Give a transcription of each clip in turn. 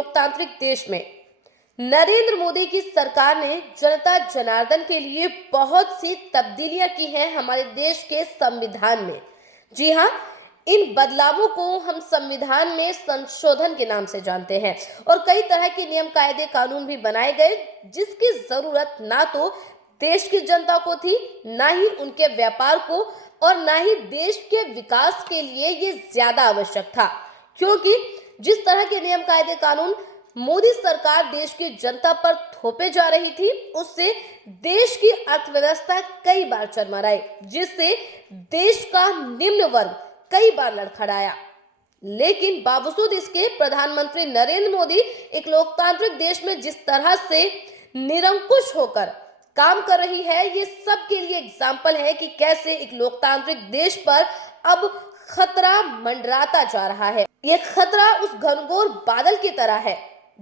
लोकतांत्रिक देश में नरेंद्र मोदी की सरकार ने जनता जनार्दन के लिए बहुत सी तब्दीलियां की हैं हमारे देश के संविधान में। जी हाँ, इन बदलावों को हम संविधान में संशोधन के नाम से जानते हैं और कई तरह के नियम कायदे कानून भी बनाए गए जिसकी जरूरत ना तो देश की जनता को थी, ना ही उनके व्यापार को और ना ही देश के विकास के लिए ये ज्यादा आवश्यक था, क्योंकि जिस तरह के नियम कायदे कानून मोदी सरकार देश की जनता पर थोपे जा रही थी उससे देश की अर्थव्यवस्था कई बार चरमराई, जिससे देश का निम्न वर्ग कई बार लड़खड़ाया। लेकिन बावजूद इसके प्रधानमंत्री नरेंद्र मोदी एक लोकतांत्रिक देश में जिस तरह से निरंकुश होकर काम कर रही है, ये सबके लिए एग्जाम्पल है कि कैसे एक लोकतांत्रिक देश पर अब खतरा मंडराता जा रहा है। ये खतरा उस घनघोर बादल की तरह है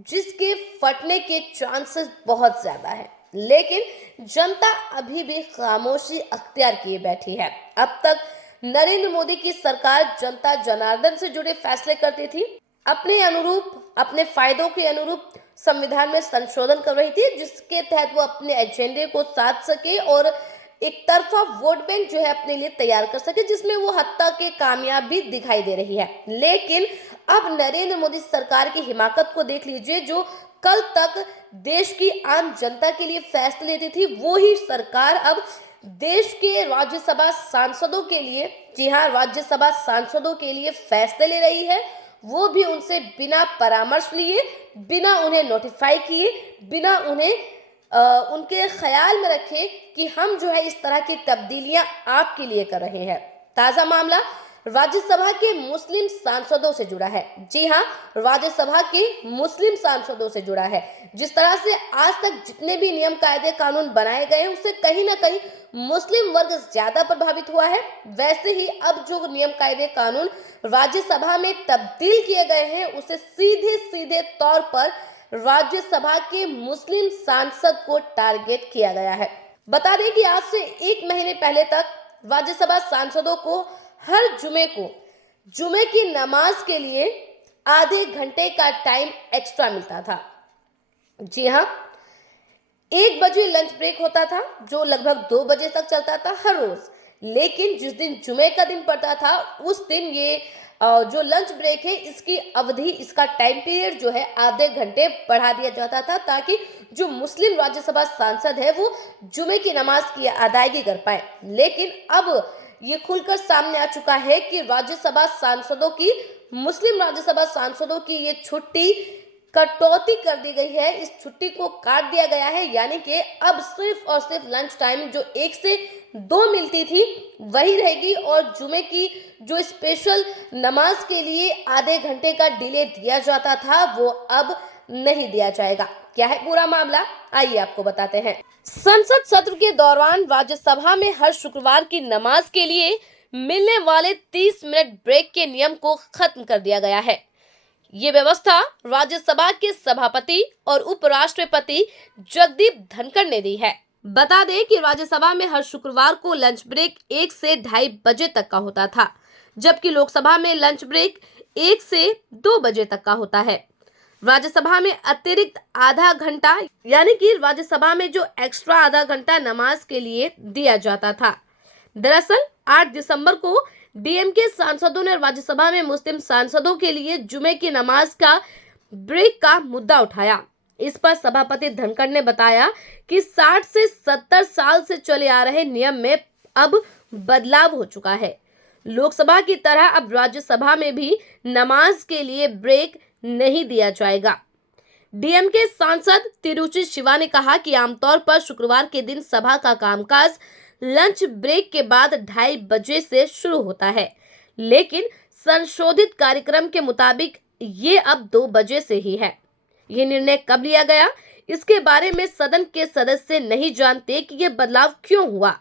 जिसके फटने के चांसेस बहुत ज्यादा है, लेकिन जनता अभी भी खामोशी अख्तियार किए बैठी है। अब तक नरेंद्र मोदी की सरकार जनता जनार्दन से जुड़े फैसले करती थी, अपने अनुरूप, अपने फायदों के अनुरूप संविधान में संशोधन कर रही थी, जिसके तहत वो अपने एजेंडे को साध सके और एक तरफा वोट बैंक जो है अपने लिए तैयार कर सके, जिसमें वो हद तक के कामयाब भी दिखाई दे रही है। लेकिन अब नरेंद्र मोदी सरकार की हिमाकत को देख लीजिए, जो कल तक देश की आम जनता के लिए फैसले लेती थी, वो ही सरकार अब देश के राज्यसभा सांसदों के लिए, जी हाँ, राज्यसभा सांसदों के लिए फैसले ले रही है, वो भी उनसे बिना परामर्श लिए, बिना उन्हें नोटिफाई किए, बिना उन्हें उनके ख्याल में रखे कि हम जो है इस तरह की तब्दीलियां आपके लिए कर रहे हैं। ताजा मामला राज्यसभा के मुस्लिम सांसदों से जुड़ा है। जी हाँ, राज्यसभा के मुस्लिम सांसदों से जुड़ा है। जिस तरह से आज तक जितने भी नियम कायदे कानून बनाए गए हैं उससे कहीं ना कहीं मुस्लिम वर्ग ज्यादा प्रभावित हुआ है, वैसे ही अब जो नियम कायदे कानून राज्यसभा में तब्दील किए गए हैं उसे सीधे सीधे तौर पर राज्यसभा के मुस्लिम सांसद को टारगेट किया गया है। बता दें कि आज से 1 महीने पहले तक राज्यसभा सांसदों को हर जुमे की नमाज के लिए आधे घंटे का टाइम एक्स्ट्रा मिलता था। जी हाँ, 1 बजे लंच ब्रेक होता था जो लगभग 2 बजे तक चलता था हर रोज। लेकिन जिस दिन जुमे का दिन पड़ता था उस दिन ये जो लंच ब्रेक है इसकी अवधि, इसका टाइम पीरियड जो है आधे घंटे बढ़ा दिया जाता था, ताकि जो मुस्लिम राज्यसभा सांसद है वो जुमे की नमाज की अदायगी कर पाए। लेकिन अब ये खुलकर सामने आ चुका है कि मुस्लिम राज्यसभा सांसदों की ये छुट्टी कटौती कर दी गई है, इस छुट्टी को काट दिया गया है, यानी कि अब सिर्फ और सिर्फ लंच टाइम जो 1 से 2 मिलती थी वही रहेगी और जुमे की जो स्पेशल नमाज के लिए आधे घंटे का डिले दिया जाता था वो अब नहीं दिया जाएगा। क्या है पूरा मामला, आइए आपको बताते हैं। संसद सत्र के दौरान राज्यसभा में हर शुक्रवार की नमाज के लिए मिलने वाले 30 मिनट ब्रेक के नियम को खत्म कर दिया गया है। ये व्यवस्था राज्यसभा के सभापति और उपराष्ट्रपति जगदीप धनखड़ ने दी है। बता दें कि राज्यसभा में हर शुक्रवार को लंच ब्रेक 1 से 2:30 बजे तक का होता था, जबकि लोकसभा में लंच ब्रेक 1 से 2 बजे तक का होता है। राज्यसभा में अतिरिक्त आधा घंटा, यानी कि राज्यसभा में जो एक्स्ट्रा आधा घंटा नमाज के लिए दिया जाता था। दरअसल 8 दिसंबर को डीएमके सांसदों ने राज्यसभा में मुस्लिम सांसदों के लिए जुमे की नमाज का ब्रेक का मुद्दा उठाया। इस पर सभापति धनखड़ ने बताया कि 60 से 70 साल से चले आ रहे नियम में अब बदलाव हो चुका है। लोकसभा की तरह अब राज्यसभा में भी नमाज के लिए ब्रेक नहीं दिया जाएगा। डीएमके सांसद तिरुचि शिवा ने कहा कि आमतौर पर शुक्रवार के दिन सभा का कामकाज लंच ब्रेक के बाद 2:30 बजे से शुरू होता है, लेकिन संशोधित कार्यक्रम के मुताबिक ये अब 2 बजे से ही है। ये निर्णय कब लिया गया, इसके बारे में सदन के सदस्य नहीं जानते कि ये बदलाव क्यों हुआ।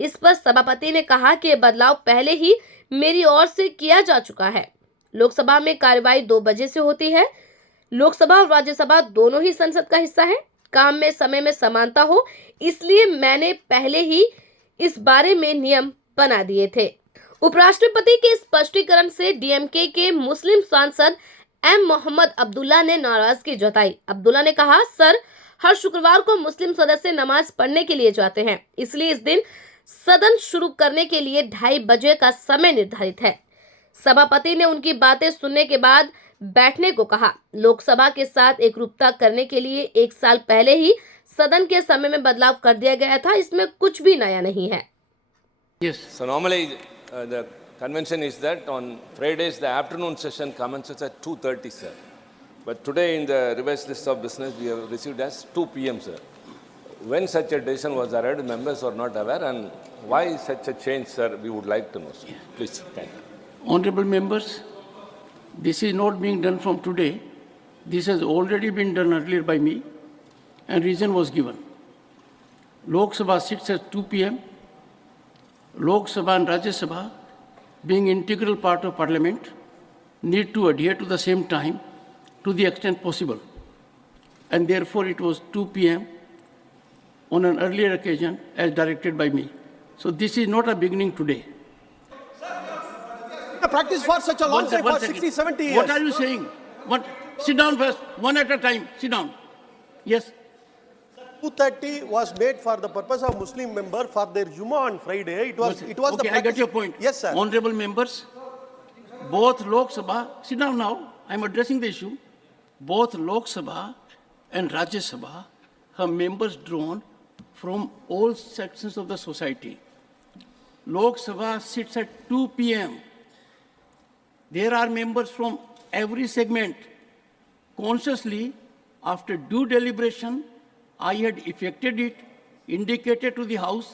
इस पर सभापति ने कहा कि यह बदलाव पहले ही मेरी ओर से किया जा चुका है। लोकसभा में कार्यवाही 2 बजे से होती है। लोकसभा और राज्यसभा दोनों ही संसद का हिस्सा है। काम में समय में समानता हो, इसलिए मैंने पहले ही इस बारे में नियम बना दिए थे। उपराष्ट्रपति के स्पष्टीकरण से डीएमके के मुस्लिम सांसद एम मोहम्मद अब्दुल्ला ने नाराजगी जताई। अब्दुल्ला ने कहा, सर, हर शुक्रवार को मुस्लिम सदस्य नमाज पढ़ने के लिए जाते हैं, इसलिए इस दिन सदन शुरू करने के लिए 2:30 बजे का समय निर्धारित है। सभापति ने उनकी बातें सुनने के बाद बैठने को कहा। लोकसभा के साथ एकरूपता करने के लिए 1 साल पहले ही सदन के समय में बदलाव कर दिया गया था, इसमें कुछ भी नया नहीं है। Yes. So normally the convention is that on Fridays the afternoon session commences at 2:30, sir. But today in the revised list of business we have received as 2 p.m., sir. When such a decision was arrived, members were not aware, and why such a change, sir? We would like to know, sir. Please, thank you. Honorable members, this is not being done from today. This has already been done earlier by me, and reason was given. Lok Sabha sits at 2 p.m. Lok Sabha and Rajya Sabha, being integral part of Parliament, need to adhere to the same time to the extent possible. And therefore it was 2 p.m. on an earlier occasion as directed by me. So this is not a beginning today. Practice for such a long One time, one for second. 60, 70 years. What are you saying? Sit down first, one at a time. Sit down. Yes. 2:30 was made for the purpose of Muslim member for their Jummah on Friday. It was okay, the I practice. got your point. Yes, sir. Honorable members, both Lok Sabha, sit down now, I'm addressing the issue. Both Lok Sabha and Rajya Sabha have members drawn from all sections of the society. Lok Sabha sits at 2 p.m. There are members from every segment. Consciously, after due deliberation, I had effected it, indicated to the House,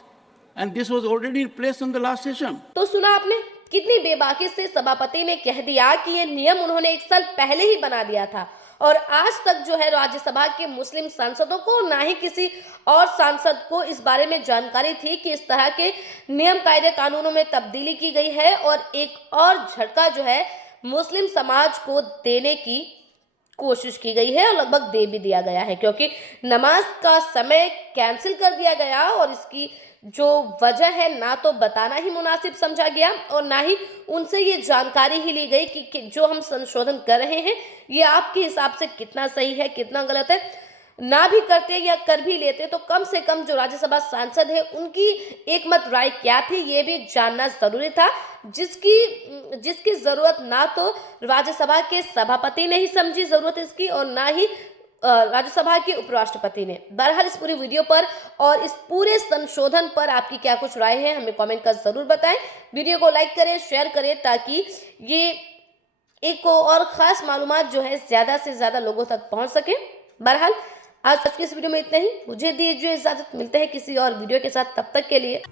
and this was already in place on the last session. तो सुना आपने, कितनी बेबाकी से सभापति ने कह दिया कि ये नियम उन्होंने 1 साल पहले ही बना दिया था, और आज तक जो है राज्यसभा के मुस्लिम सांसदों को ना ही किसी और सांसद को इस बारे में जानकारी थी कि इस तरह के नियम कायदे कानूनों में तब्दीली की गई है, और एक और झटका जो है मुस्लिम समाज को देने की कोशिश की गई है और लगभग दे भी दिया गया है, क्योंकि नमाज का समय कैंसिल कर दिया गया और इसकी जो वजह है ना तो बताना ही मुनासिब समझा गया और ना ही उनसे ये जानकारी ही ली गई कि जो हम संशोधन कर रहे हैं ये आपके हिसाब से कितना सही है कितना गलत है। ना भी करते या कर भी लेते तो कम से कम जो राज्यसभा सांसद है उनकी एक मत राय क्या थी ये भी जानना जरूरी था, जिसकी जरूरत ना तो राज्यसभा के सभापति ने ही समझी जरूरत इसकी और ना ही राज्यसभा के उपराष्ट्रपति ने। बहरहाल इस पूरी वीडियो पर और इस पूरे संशोधन पर आपकी क्या कुछ राय है हमें कमेंट कर जरूर बताएं। वीडियो को लाइक करें, शेयर करें ताकि ये एक और खास मालूमात जो है ज्यादा से ज्यादा लोगों तक पहुंच सके। बहरहाल आज की इस वीडियो में इतना ही, मुझे दीजिए इजाजत, मिलते हैं किसी और वीडियो के साथ, तब तक के लिए।